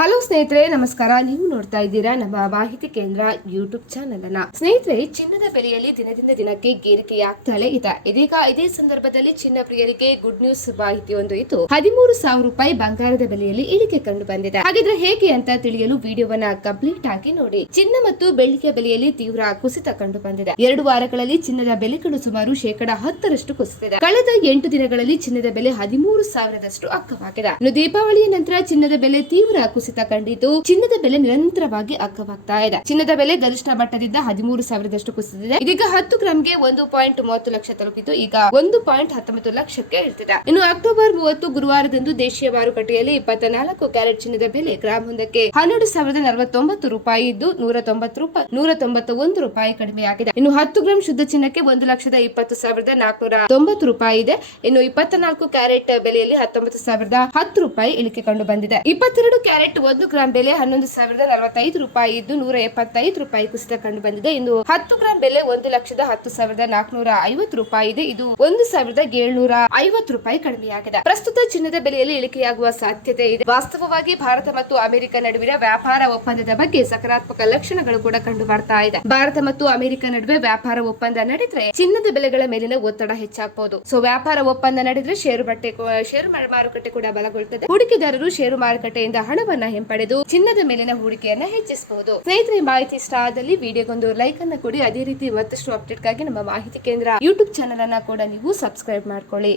Hello ಸ್ನೇಹಿತರೆ, ನಮಸ್ಕಾರ. ನೀವು ನೋಡ್ತಾ ಇದ್ದೀರಾ ನಮ್ಮ ಮಾಹಿತಿ ಕೇಂದ್ರ ಯೂಟ್ಯೂಬ್ ಚಾನೆಲ್ ಅನ್ನ. ಸ್ನೇಹಿತರೆ, ಚಿನ್ನದ ಬೆಲೆಯಲ್ಲಿ ದಿನದಿಂದ ದಿನಕ್ಕೆ ಏರಿಕೆಯಾಗ್ತಾಳೆ ಇದೆ. ಇದೀಗ ಇದೇ ಸಂದರ್ಭದಲ್ಲಿ ಚಿನ್ನ ಪ್ರಿಯರಿಗೆ ಗುಡ್ ನ್ಯೂಸ್ ಮಾಹಿತಿ ಒಂದು ಇತ್ತು. 13,000 ರೂಪಾಯಿ ಬಂಗಾರದ ಬೆಲೆಯಲ್ಲಿ ಇಳಿಕೆ ಕಂಡು ಬಂದಿದೆ. ಹಾಗಿದ್ರೆ ಹೇಗೆ ಅಂತ ತಿಳಿಯಲು ವಿಡಿಯೋವನ್ನ ಕಂಪ್ಲೀಟ್ ಆಗಿ ನೋಡಿ. ಚಿನ್ನ ಮತ್ತು ಬೆಳ್ಳಿಯ ಬೆಲೆಯಲ್ಲಿ ತೀವ್ರ ಕುಸಿತ ಕಂಡು ಬಂದಿದೆ. 2 ವಾರಗಳಲ್ಲಿ ಚಿನ್ನದ ಬೆಲೆಗಳು ಸುಮಾರು 10% ಕುಸಿದಿದೆ. ಕಳೆದ 8 ದಿನಗಳಲ್ಲಿ ಚಿನ್ನದ ಬೆಲೆ 13,000ದಷ್ಟು ಅಗ್ಗವಾಗಿದೆ. ಇನ್ನು ದೀಪಾವಳಿಯ ನಂತರ ಚಿನ್ನದ ಬೆಲೆ ತೀವ್ರ ಕುಸಿತ ಕಂಡಿದ್ದು, ಚಿನ್ನದ ಬೆಲೆ ನಿರಂತರವಾಗಿ ಅಗ್ಗವಾಗ್ತಾ ಇದೆ. ಚಿನ್ನದ ಬೆಲೆ ಗರಿಷ್ಠ ಮಟ್ಟದಿಂದ 13,000ದಷ್ಟು ಕುಸಿದಿದೆ. ಇದೀಗ 10 ಗ್ರಾಂಗೆ 1.30 ಲಕ್ಷ ತಲುಪಿದ್ದು, ಈಗ 1.19 ಲಕ್ಷಕ್ಕೆ ಇಳಿದಿದೆ. ಇನ್ನು ಅಕ್ಟೋಬರ್ 30 ಗುರುವಾರದಂದು ದೇಶೀಯ ಮಾರುಕಟ್ಟೆಯಲ್ಲಿ 24 ಕ್ಯಾರೆಟ್ ಚಿನ್ನದ ಬೆಲೆ ಗ್ರಾಮ್ ಒಂದಕ್ಕೆ 12,049 ರೂಪಾಯಿ ಇದ್ದು, 191 ರೂಪಾಯಿ ಕಡಿಮೆಯಾಗಿದೆ. ಇನ್ನು 10 ಗ್ರಾಂ ಶುದ್ಧ ಚಿನ್ನಕ್ಕೆ 1,20,490 ರೂಪಾಯಿ ಇದೆ. ಇನ್ನು 24 ಕ್ಯಾರೆಟ್ ಬೆಲೆಯಲ್ಲಿ 19,010 ರೂಪಾಯಿ ಇಳಿಕೆ ಕಂಡು ಬಂದಿದೆ. 22 ಕ್ಯಾರೆಟ್ 1 ಗ್ರಾಂ ಬೆಲೆ 11,045 ರೂಪಾಯಿ ಇದ್ದು, 175 ರೂಪಾಯಿ ಕುಸಿತ ಕಂಡು ಬಂದಿದೆ. ಇನ್ನು 10 ಗ್ರಾಂ ಬೆಲೆ 1,10,450 ರೂಪಾಯಿ ಇದೆ. ಇದು 1,750 ರೂಪಾಯಿ ಕಡಿಮೆಯಾಗಿದೆ. ಪ್ರಸ್ತುತ ಚಿನ್ನದ ಬೆಲೆಯಲ್ಲಿ ಇಳಿಕೆಯಾಗುವ ಸಾಧ್ಯತೆ ಇದೆ. ವಾಸ್ತವವಾಗಿ ಭಾರತ ಮತ್ತು ಅಮೆರಿಕ ನಡುವಿನ ವ್ಯಾಪಾರ ಒಪ್ಪಂದದ ಬಗ್ಗೆ ಸಕಾರಾತ್ಮಕ ಲಕ್ಷಣಗಳು ಕೂಡ ಕಂಡು ಬರ್ತಾ ಇದೆ. ಭಾರತ ಮತ್ತು ಅಮೆರಿಕ ನಡುವೆ ವ್ಯಾಪಾರ ಒಪ್ಪಂದ ನಡೆದ್ರೆ ಚಿನ್ನದ ಬೆಲೆಗಳ ಮೇಲಿನ ಒತ್ತಡ ಹೆಚ್ಚಾಗಬಹುದು. ಸೊ ವ್ಯಾಪಾರ ಒಪ್ಪಂದ ನಡೆದ್ರೆ ಷೇರು ಮಾರುಕಟ್ಟೆ ಕೂಡ ಬಲಗೊಳ್ಳುತ್ತದೆ. ಹೂಡಿಕೆದಾರರು ಷೇರು ಮಾರುಕಟ್ಟೆಯಿಂದ ಹಣವನ್ನ ಹಿಂಪಡೆದು ಚಿನ್ನದ ಮೇಲಿನ ಹೂಡಿಕೆಯನ್ನ ಹೆಚ್ಚಿಸಬಹುದು. ಸ್ನೇಹಿತರೆ, ಮಾಹಿತಿ ಇಷ್ಟ ಆದಲ್ಲಿ ವಿಡಿಯೋಗೊಂದು ಲೈಕ್ ಅನ್ನು ಕೊಡಿ. ಅದೇ ರೀತಿ ಮತ್ತಷ್ಟು ಅಪ್ಡೇಟ್ಗಾಗಿ ನಮ್ಮ ಮಾಹಿತಿ ಕೇಂದ್ರ ಯೂಟ್ಯೂಬ್ ಚಾನೆಲ್ ಅನ್ನ ಕೂಡ ನೀವು ಸಬ್ಸ್ಕ್ರೈಬ್ ಮಾಡ್ಕೊಳ್ಳಿ.